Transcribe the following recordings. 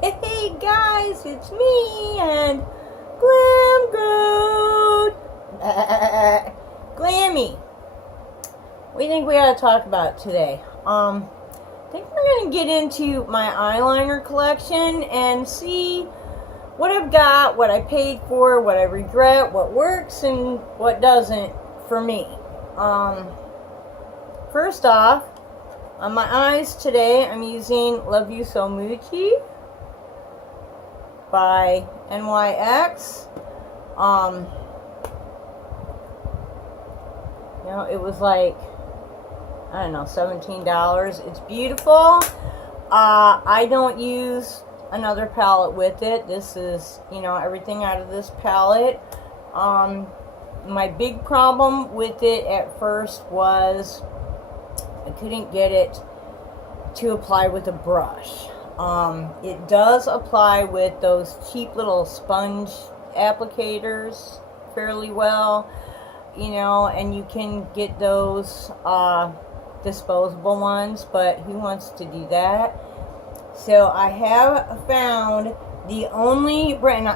Hey guys, it's me and Glam Goat. Glammy, what do you think we ought to talk about today? I think we're going to get into my eyeliner collection and see what I've got, what I paid for, what I regret, what works and what doesn't for me. First off, on my eyes today, I'm using Love You So Muchi by NYX. It was like, I don't know, $17. It's beautiful. I don't use another palette with it. This is, everything out of this palette. My big problem with it at first was I couldn't get it to apply with a brush. It does apply with those cheap little sponge applicators fairly well, and you can get those disposable ones, but who wants to do that? So I have found the only brand,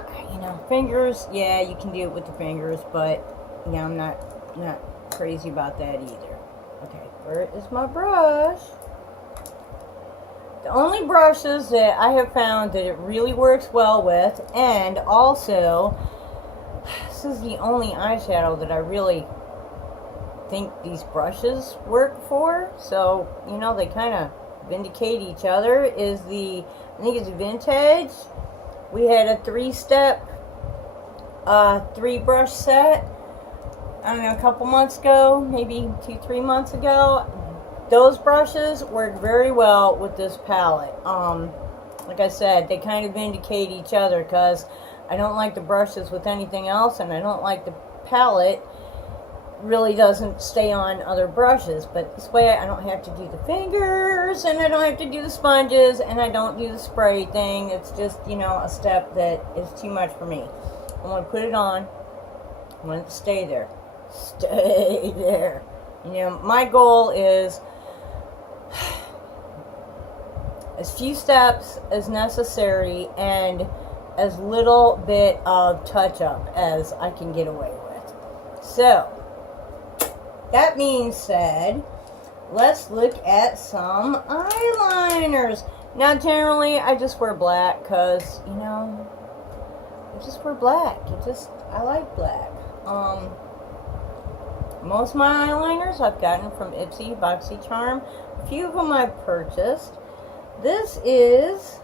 fingers, yeah, you can do it with the fingers, but I'm not crazy about that either. Okay, where is my brush? The only brushes that I have found that it really works well with, and also, this is the only eyeshadow that I really think these brushes work for, so, they kind of vindicate each other, is I think it's Vintage. We had a 3-step, 3-brush set, I don't know, a couple months ago, maybe 2-3 months ago. Those brushes work very well with this palette. Like I said, they kind of vindicate each other because I don't like the brushes with anything else, and I don't like the palette really doesn't stay on other brushes. But this way I don't have to do the fingers, and I don't have to do the sponges, and I don't do the spray thing. It's just, a step that is too much for me. I want to put it on. I want it to stay there. Stay there. My goal is as few steps as necessary and as little bit of touch-up as I can get away with. So, that being said, let's look at some eyeliners. Now, generally, I just wear black because, I just wear black. I like black. Most of my eyeliners I've gotten from Ipsy, BoxyCharm. A few of them I've purchased. This is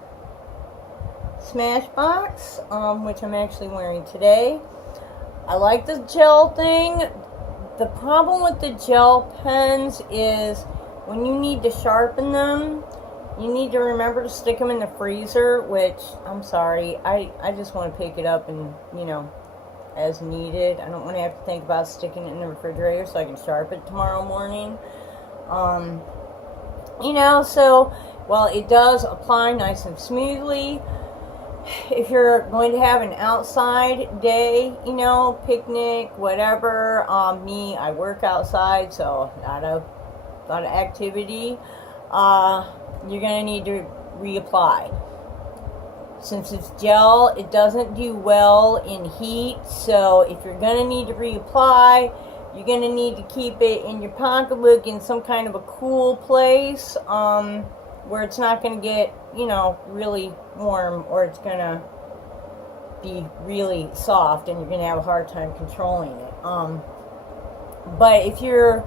Smashbox, which I'm actually wearing today. I like the gel thing. The problem with the gel pens is when you need to sharpen them, you need to remember to stick them in the freezer, which, I'm sorry, I just want to pick it up and, as needed. I don't want to have to think about sticking it in the refrigerator so I can sharpen it tomorrow morning. So while it does apply nice and smoothly, if you're going to have an outside day, picnic, whatever, I work outside, so a lot of activity, you're going to need to reapply. Since it's gel, it doesn't do well in heat, so if you're going to need to reapply, you're going to need to keep it in your pocketbook in some kind of a cool place, where it's not going to get, really warm, or it's going to be really soft, and you're going to have a hard time controlling it. But if you're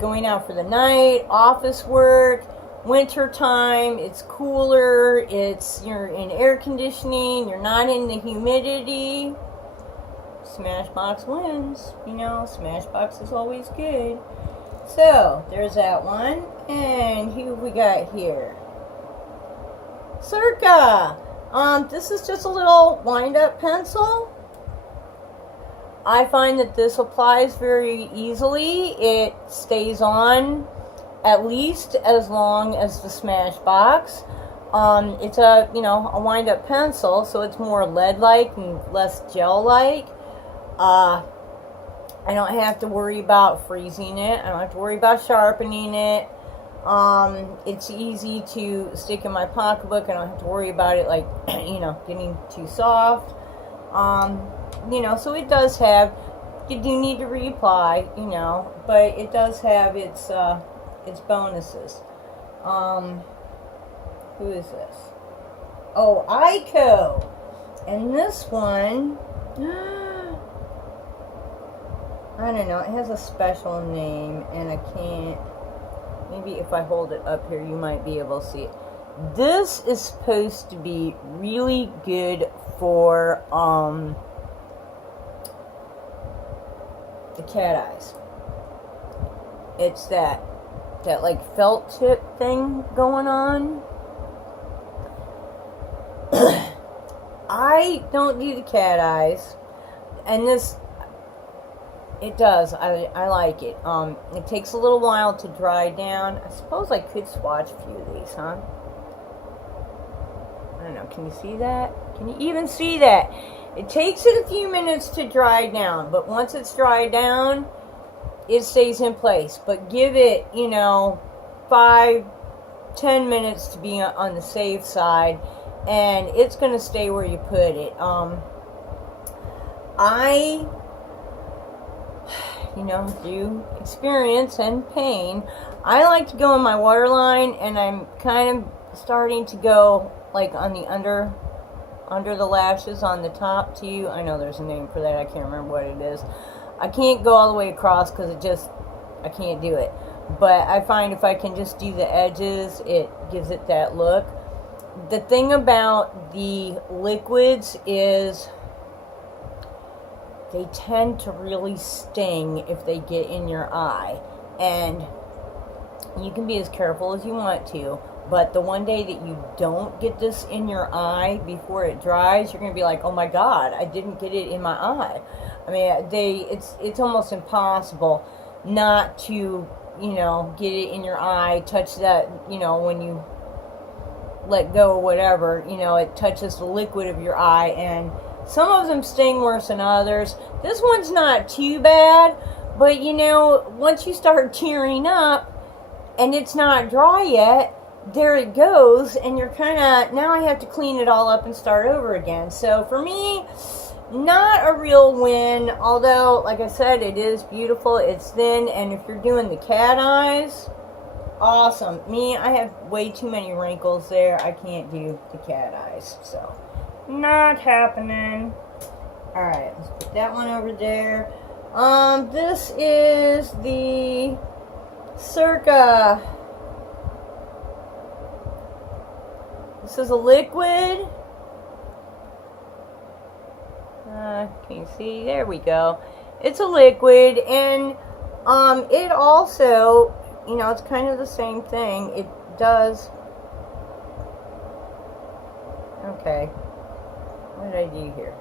going out for the night, office work, winter time, it's cooler, you're in air conditioning, you're not in the humidity, Smashbox wins. Smashbox is always good. So, there's that one. And who we got here? Circa. This is just a little wind-up pencil. I find that this applies very easily. It stays on at least as long as the Smashbox. It's a wind-up pencil, so it's more lead-like and less gel-like. I don't have to worry about freezing it. I don't have to worry about sharpening it. It's easy to stick in my pocketbook. I don't have to worry about it, like, getting too soft. So it does have, you do need to reapply, but it does have its bonuses. Who is this? Oh, Ico. And this one, I don't know, it has a special name, and I can't, maybe if I hold it up here, you might be able to see it. This is supposed to be really good for, the cat eyes. It's that like felt tip thing going on. I don't do the cat eyes, and this, it does. I like it. It takes a little while to dry down. I suppose I could swatch a few of these, huh? I don't know. Can you see that? Can you even see that? It takes it a few minutes to dry down, but once it's dried down, it stays in place. But give it, 5-10 minutes to be on the safe side, and it's going to stay where you put it. I, through experience and pain, I like to go in my waterline, and I'm kind of starting to go like on the under the lashes on the top too. I know there's a name for that. I can't remember what it is. I can't go all the way across because I can't do it. But I find if I can just do the edges, it gives it that look. The thing about the liquids is they tend to really sting if they get in your eye. And you can be as careful as you want to, but the one day that you don't get this in your eye before it dries, you're going to be like, oh my God, I didn't get it in my eye. I mean, it's almost impossible not to, get it in your eye, touch that, when you let go or whatever, it touches the liquid of your eye, and some of them sting worse than others. This one's not too bad, but once you start tearing up and it's not dry yet, there it goes, and you're kind of, now I have to clean it all up and start over again. So for me, not a real win, although, like I said, it is beautiful. It's thin, and if you're doing the cat eyes, awesome. Me, I have way too many wrinkles there. I can't do the cat eyes, so not happening. Alright, let's put that one over there. This is the Circa. This is a liquid. Can you see? There we go. It's a liquid, and it also, it's kind of the same thing. It does. Okay. What did I do here?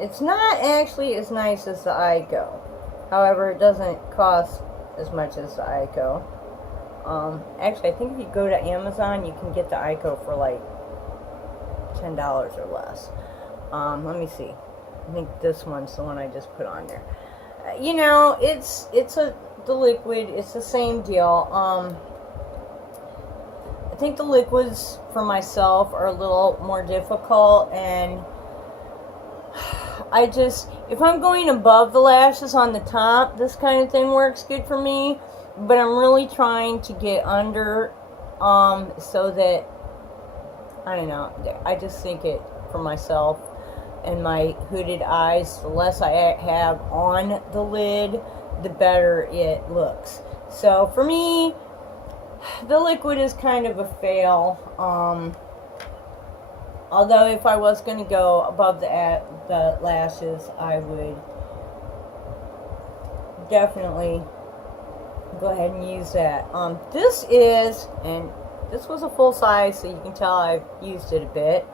It's not actually as nice as the Ico. However, it doesn't cost as much as the Ico. Actually, I think if you go to Amazon, you can get the Ico for like $10 or less. Let me see. I think this one's the one I just put on there. It's the liquid. It's the same deal. I think the liquids for myself are a little more difficult, and if I'm going above the lashes on the top, this kind of thing works good for me, but I'm really trying to get under, so that, I don't know, I just think it, for myself and my hooded eyes, the less I have on the lid, the better it looks. So for me, the liquid is kind of a fail. Although if I was going to go above the lashes, I would definitely go ahead and use that. This is, and this was a full size, so you can tell I've used it a bit.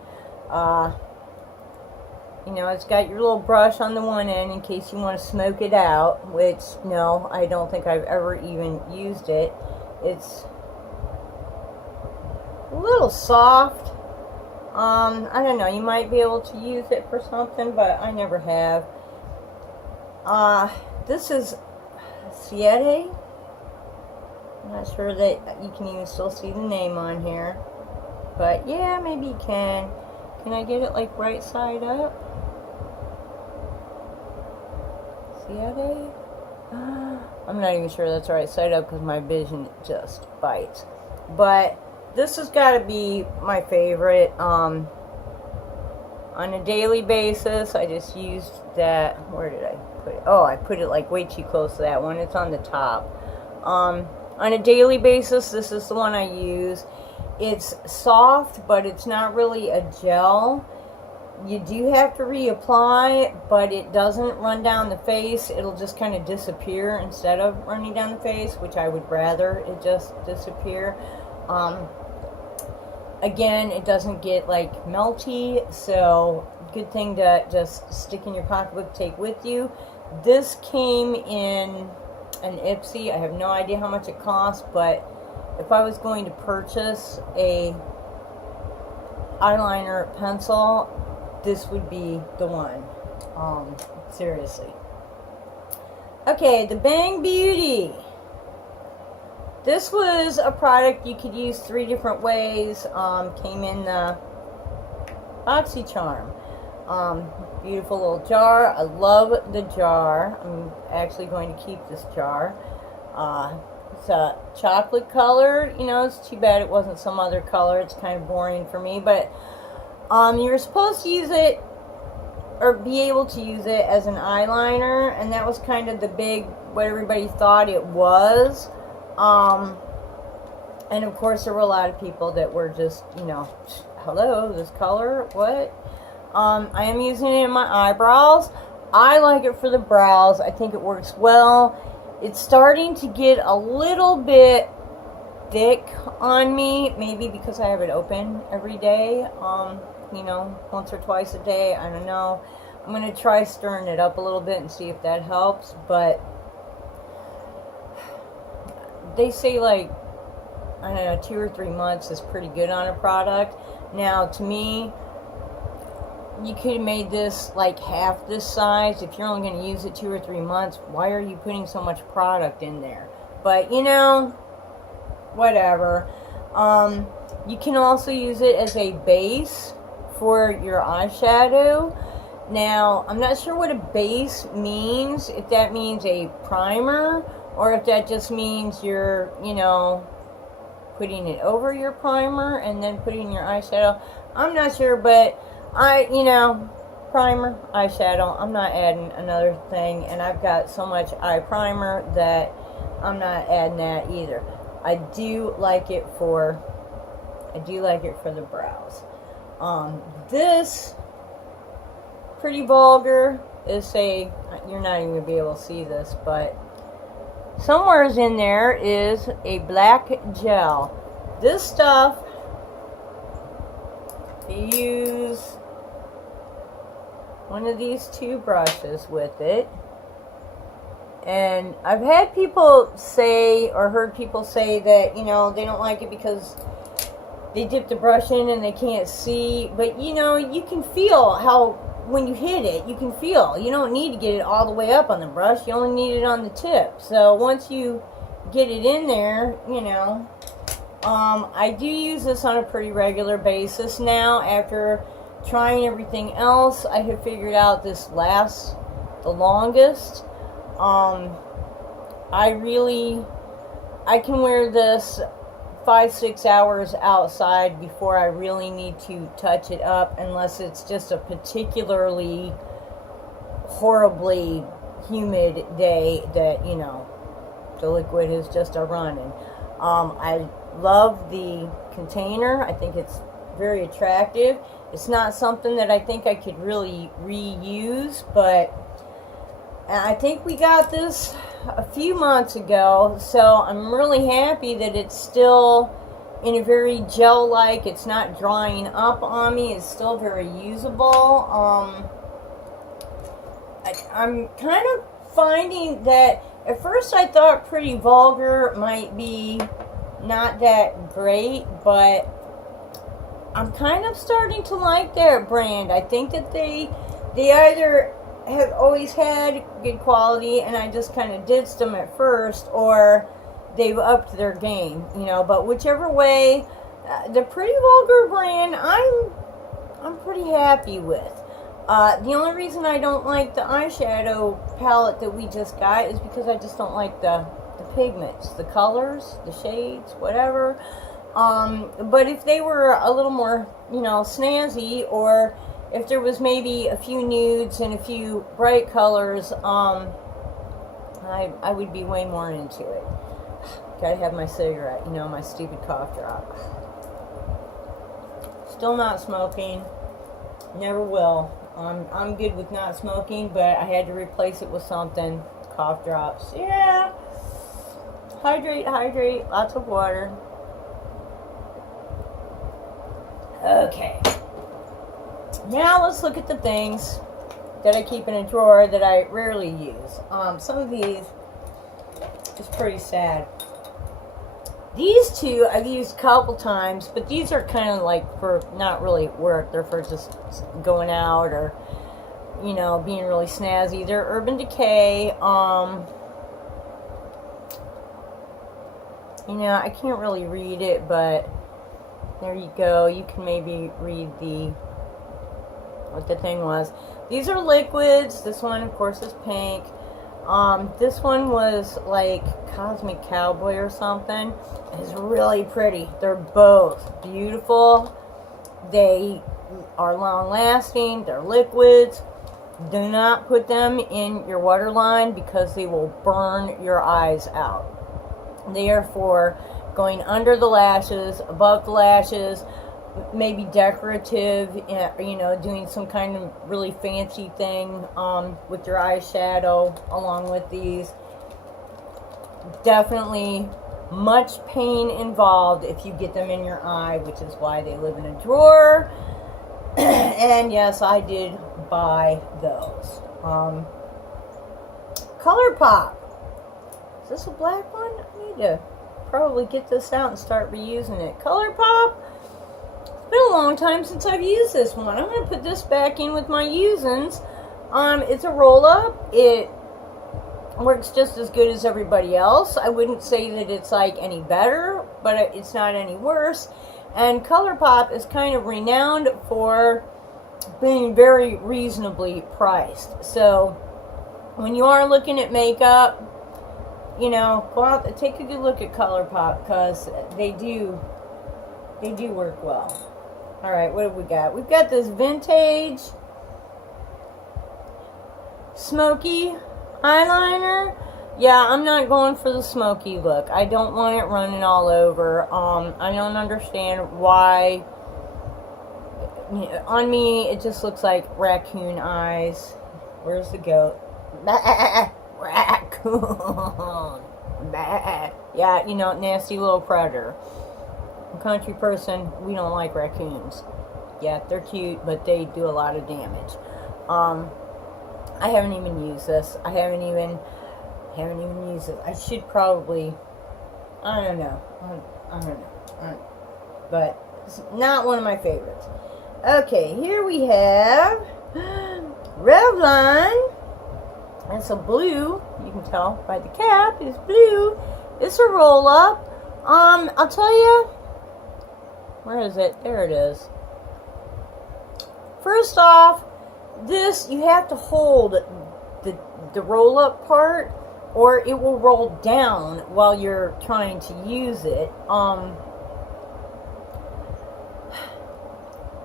It's got your little brush on the one end in case you want to smoke it out, which, no, I don't think I've ever even used it. It's a little soft. I don't know, you might be able to use it for something, but I never have. This is Siete. I'm not sure that you can even still see the name on here. But yeah, maybe you can. Can I get it like right side up? Siete? I'm not even sure that's right side up because my vision just bites. But this has got to be my favorite. On a daily basis, I just used that. Where did I put it? Oh, I put it like way too close to that one. It's on the top. On a daily basis, this is the one I use. It's soft, but it's not really a gel. You do have to reapply, but it doesn't run down the face. It'll just kind of disappear instead of running down the face, which I would rather it just disappear. Again, it doesn't get like melty, so good thing to just stick in your pocketbook, take with you. This came in an Ipsy. I have no idea how much it costs, but if I was going to purchase a eyeliner pencil, this would be the one. Seriously. Okay, the Bang Beauty. This was a product you could use 3 different ways. Came in the BoxyCharm. Beautiful little jar. I love the jar. I'm actually going to keep this jar. It's a chocolate color. You know, it's too bad it wasn't some other color. It's kind of boring for me. But you're supposed to use it, or be able to use it as an eyeliner. And that was kind of the big, what everybody thought it was. And of course there were a lot of people that were just, you know, hello, this color, what? I am using it in my eyebrows. I like it for the brows. I think it works well. It's starting to get a little bit thick on me, maybe because I have it open every day, you know, once or twice a day, I don't know. I'm going to try stirring it up a little bit and see if that helps, but they say like, I don't know, 2 or 3 months is pretty good on a product. Now, to me, you could have made this like half this size. If you're only going to use it 2 or 3 months, why are you putting so much product in there? But, you know, whatever. You can also use it as a base for your eyeshadow. Now, I'm not sure what a base means, if that means a primer, or if that just means you're, you know, putting it over your primer and then putting your eyeshadow. I'm not sure, but you know, primer, eyeshadow, I'm not adding another thing, and I've got so much eye primer that I'm not adding that either. I do like it for the brows. This, pretty vulgar, is you're not even going to be able to see this, but somewhere in there is a black gel. This stuff, you use one of these 2 brushes with it. And I've had people say, or heard people say that, you know, they don't like it because they dip the brush in and they can't see. But, you know, you can feel how, when you hit it, you can feel. You don't need to get it all the way up on the brush. You only need it on the tip. So once you get it in there, you know, I do use this on a pretty regular basis now. After trying everything else, I have figured out this lasts the longest. I can wear this 5-6 hours outside before I really need to touch it up, unless it's just a particularly horribly humid day that, you know, the liquid is just a running. I love the container. I think it's very attractive. It's not something that I think I could really reuse, but I think we got this a few months ago, so I'm really happy that it's still in a very gel-like, it's not drying up on me, it's still very usable. I'm kind of finding that, at first I thought Pretty Vulgar might be not that great, but I'm kind of starting to like their brand. I think that they either have always had good quality, and I just kind of ditched them at first, or they've upped their game, you know. But whichever way, the Pretty Vulgar brand, I'm pretty happy with. The only reason I don't like the eyeshadow palette that we just got is because I just don't like the pigments, the colors, the shades, whatever. But if they were a little more, you know, snazzy, or if there was maybe a few nudes and a few bright colors, I would be way more into it. Gotta have my cigarette, you know, my stupid cough drop. Still not smoking. Never will. I'm good with not smoking, but I had to replace it with something. Cough drops. Yeah. Hydrate, hydrate. Lots of water. Okay. Now let's look at the things that I keep in a drawer that I rarely use. Some of these is pretty sad. These two I've used a couple times, but these are kind of like for not really work. They're for just going out or, you know, being really snazzy. They're Urban Decay. You know, I can't really read it, but there you go. You can maybe read what the thing was. These are liquids. This one, of course, is pink. This one was like Cosmic Cowboy or something. It's really pretty. They're both beautiful. They are long lasting. They're liquids. Do not put them in your waterline because they will burn your eyes out. They are for going under the lashes, above the lashes, maybe decorative, you know, doing some kind of really fancy thing with your eyeshadow along with these. Definitely much pain involved if you get them in your eye, which is why they live in a drawer. And yes, I did buy those. ColourPop. Is this a black one? I need to probably get this out and start reusing it. ColourPop. It's been a long time since I've used this one. I'm going to put this back in with my usings. It's a roll-up. It works just as good as everybody else. I wouldn't say that it's like any better, but it's not any worse. And ColourPop is kind of renowned for being very reasonably priced. So when you are looking at makeup, you know, go out and take a good look at ColourPop because they do work well. All right, what have we got? We've got this vintage smoky eyeliner. Yeah, I'm not going for the smoky look. I don't want it running all over. I don't understand why. On me, it just looks like raccoon eyes. Where's the goat? Raccoon. Yeah, you know, nasty little predator. Country person, we don't like raccoons. Yeah, they're cute, but they do a lot of damage. I haven't even used this. I haven't even used it. I should probably. I don't know. But it's not one of my favorites. Okay, here we have Revlon. It's a blue. You can tell by the cap. It's blue. It's a roll up. I'll tell you. Where is it? There it is. First off, this, you have to hold the roll-up part, or it will roll down while you're trying to use it.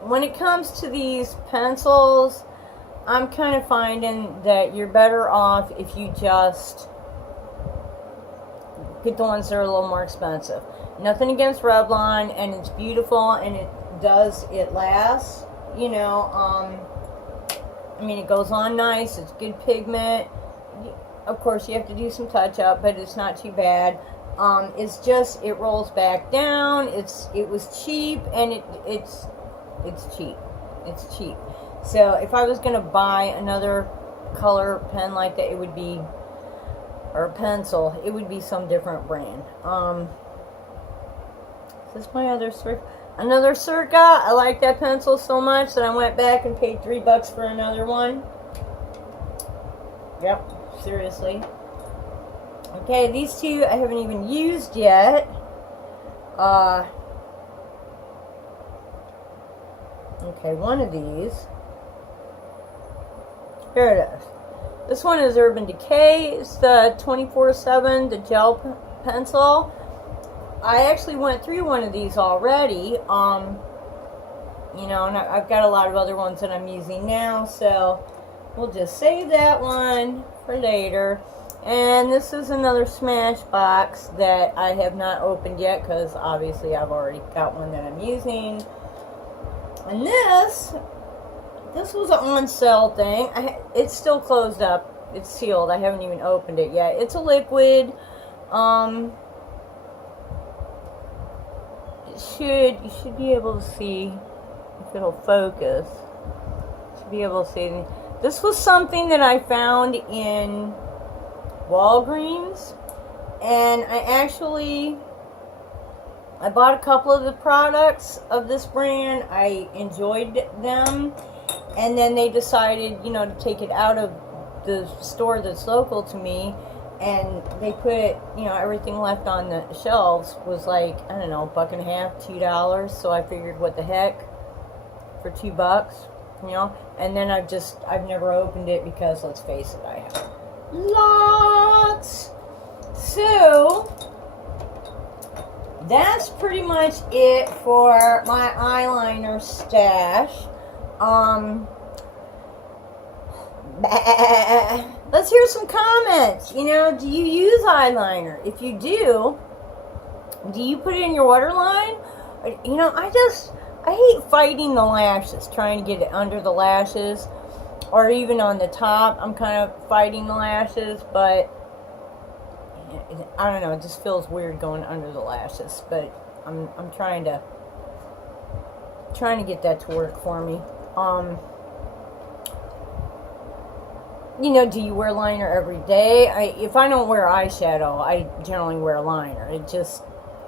When it comes to these pencils, I'm kind of finding that you're better off if you just get the ones that are a little more expensive. Nothing against Revlon, and it's beautiful, and it lasts, you know. I mean, it goes on nice, it's good pigment. Of course, you have to do some touch up, but it's not too bad. It's just, it rolls back down. It was cheap, and it's cheap. It's cheap. So if I was going to buy another color pen like that, it would be, or a pencil, it would be some different brand. Is this my other Circa? Another Circa. I like that pencil so much that I went back and paid $3 for another one. Yep, seriously. Okay, these two I haven't even used yet. Okay, one of these. Here it is. This one is Urban Decay. It's the 24/7, the gel pencil. I actually went through one of these already. You know, and I've got a lot of other ones that I'm using now, so we'll just save that one for later. And this is another Smashbox that I have not opened yet because obviously I've already got one that I'm using. And this was an on sale thing. It's still closed up. It's sealed. I haven't even opened it yet. It's a liquid. You should be able to see if it'll focus. You should be able to see. This was something that I found in Walgreens, and I bought a couple of the products of this brand. I enjoyed them, and then they decided, you know, to take it out of the store that's local to me, and they put, you know, everything left on the shelves was like, I don't know, $1.50, $2. So I figured, what the heck, for $2, you know. And then I've never opened it because, let's face it, I have lots. So that's pretty much it for my eyeliner stash. Let's hear some comments. You know, do you use eyeliner? If you do you put it in your waterline? You know, I hate fighting the lashes, trying to get it under the lashes, or even on the top. I'm kind of fighting the lashes, but I don't know, it just feels weird going under the lashes, but I'm trying to get that to work for me. You know, do you wear liner every day? If I don't wear eyeshadow, I generally wear liner. It just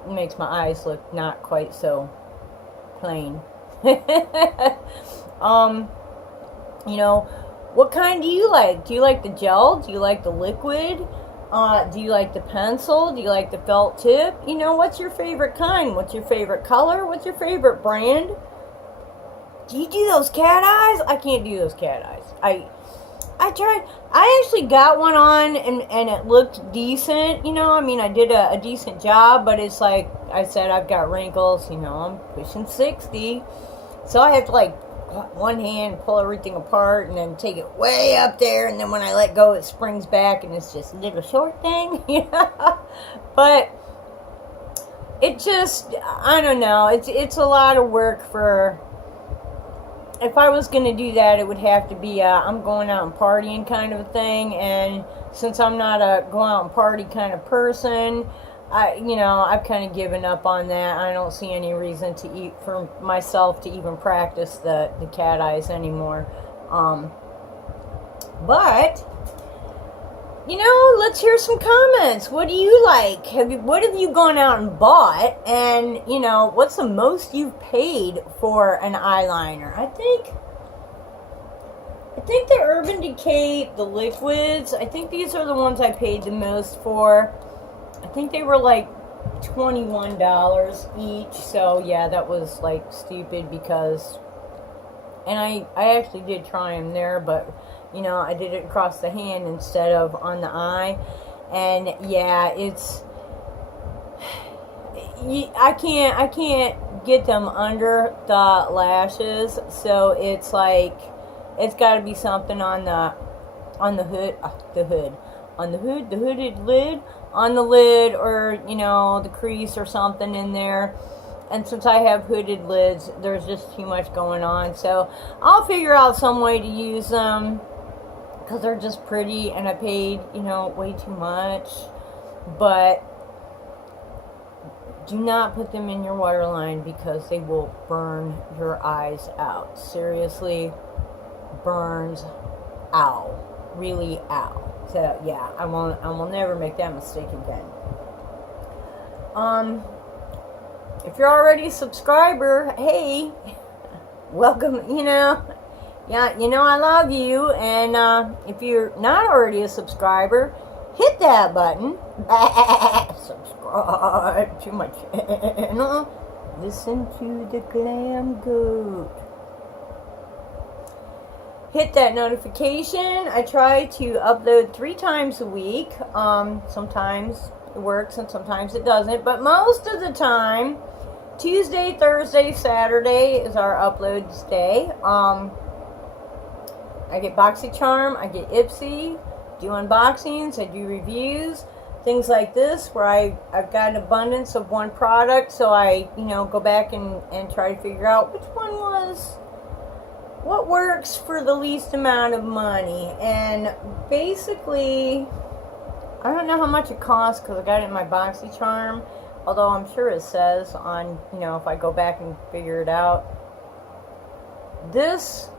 makes my eyes look not quite so plain. You know, what kind do you like? Do you like the gel? Do you like the liquid? Do you like the pencil? Do you like the felt tip? You know, what's your favorite kind? What's your favorite color? What's your favorite brand? Do you do those cat eyes? I can't do those cat eyes. I tried. I actually got one on and it looked decent. You know, I mean, I did a decent job, but it's like I said, I've got wrinkles. You know, I'm pushing 60. So I have to, like, one hand pull everything apart and then take it way up there, and then when I let go it springs back and it's just a little short thing. Yeah. But it just, I don't know, it's a lot of work for, if I was going to do that, it would have to be I'm going out and partying kind of a thing, and since I'm not a go out and party kind of person, I've kind of given up on that. I don't see any reason for myself to even practice the cat eyes anymore. But, you know, let's hear some comments. What do you like? What have you gone out and bought? And, you know, what's the most you've paid for an eyeliner? I think the Urban Decay, the liquids, I think these are the ones I paid the most for. I think they were like $21 each, so yeah, that was like stupid because, and I actually did try them there, but you know, I did it across the hand instead of on the eye, and yeah, I can't get them under the lashes, so it's like, it's got to be something on the hooded lid, on the lid, or, you know, the crease or something in there. And since I have hooded lids, there's just too much going on. So I'll figure out some way to use them because they're just pretty, and I paid, you know, way too much. But do not put them in your waterline because they will burn your eyes out. Seriously, burns out. Really out. So yeah, I will never make that mistake again. If you're already a subscriber, hey, welcome. You know, Yeah, you know I love you, and if you're not already a subscriber, hit that button. Subscribe to my channel. Listen to the Glam Goat. Hit that notification. I try to upload 3 times a week. Sometimes it works and sometimes it doesn't, but most of the time, Tuesday, Thursday, Saturday is our uploads day. I get BoxyCharm, I get Ipsy, do unboxings, I do reviews, things like this where I've got an abundance of one product, so I, go back and try to figure out which one what works for the least amount of money. And basically, I don't know how much it costs because I got it in my BoxyCharm, although I'm sure it says on, if I go back and figure it out. This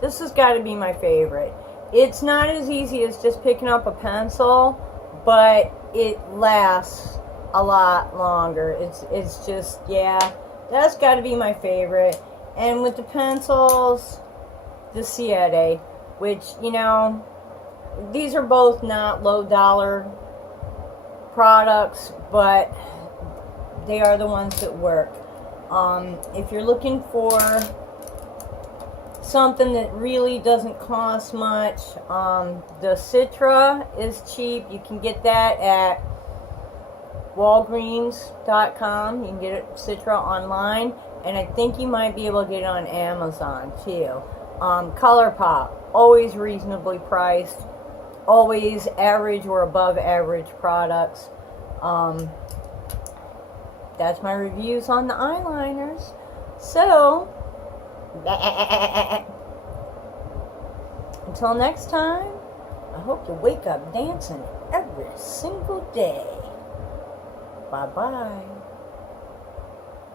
has got to be my favorite. It's not as easy as just picking up a pencil, but it lasts a lot longer. It's just, yeah, that's got to be my favorite. And with the pencils, the Siete, which, these are both not low dollar products, but they are the ones that work. If you're looking for something that really doesn't cost much, the Citra is cheap. You can get that at Walgreens.com. You can get it Citra online, and I think you might be able to get it on Amazon too. ColourPop, always reasonably priced, always average or above average products. That's my reviews on the eyeliners. So until next time, I hope you wake up dancing every single day. Bye-bye.